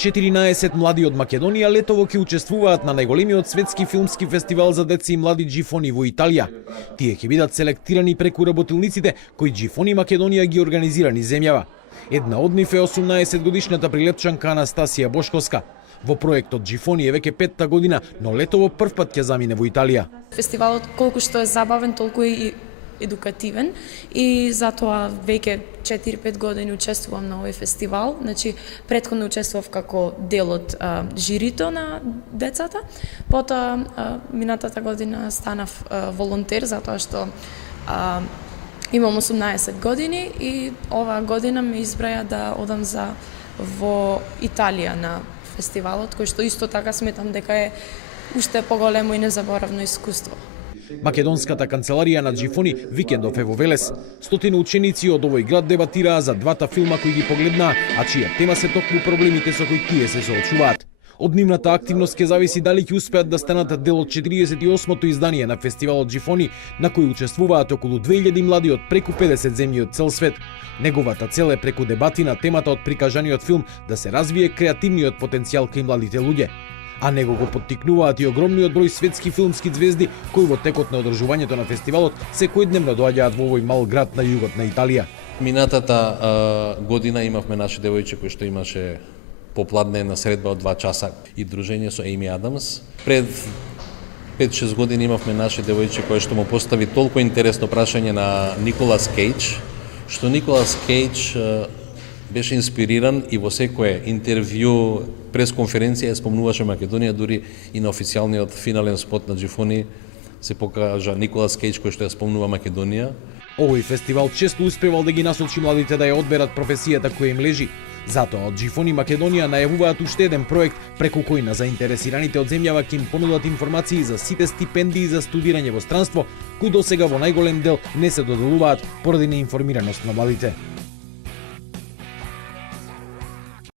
14 млади од Македонија летово ќе учествуваат на најголемиот светски филмски фестивал за деца и млади Джифони во Италија. Тие ќе бидат селектирани преку работилниците кои Джифони Македонија ги организира низ земјава. Една од нив е 18-годишната прилепчанка Анастасија Бошковска. Во проектот Джифони е веќе 5-та година, но летово првпат ќе замине во Италија. Фестивалот колку што е забавен, толку и едукативен и затоа веќе 4-5 години учествувам на овој фестивал. Значи, претходно учествував како дел од жирито на децата, потоа минатата година станав волонтер затоа што имам 18 години и оваа година ме избраја да одам во Италија на фестивалот, кој што исто така сметам дека е уште поголемо и незаборавно искуство. Македонската канцеларија на Джифони викендов е во Велес. Стотина ученици од овој град дебатираа за двата филма кои ги погледнаа, а чија тема се токму проблемите со кои тие се соочуваат. Од нивната активност ќе зависи дали ќе успеат да станат дел од 48-то издание на фестивалот Джифони, на кој учествуваат околу 2000 млади од преку 50 земји од цел свет. Неговата цел е преку дебати на темата од прикажаниот филм да се развие креативниот потенцијал кај младите луѓе. А него го поттикнуваат и огромниот број светски филмски звезди кои во текот на одржувањето на фестивалот секојдневно доаѓаат во овој мал град на југот на Италија. Минатата година имавме наше девојче кој што имаше попладнена средба од 2 часа и дружење со Ейми Адамс. Пред 5-6 години имавме наше девојче кој што му постави толку интересно прашање на Николас Кейдж, што Николас Кейдж беше инспириран и во секое интервју, пресконференција спомнуваше Македонија, дури и на официјалниот финален спот на Джифони се покажа Николас Кейдж кој што ја спомнува Македонија. Овој фестивал често успевал да ги насочи младите да ја одберат професијата која им лежи. Затоа од Джифони Македонија најавуваат уште еден проект преку кој на заинтересираните од земјава ќе им понудат информации за сите стипендии за студирање во странство, кои досега во најголем дел не се доделуваат поради неинформираност на младите.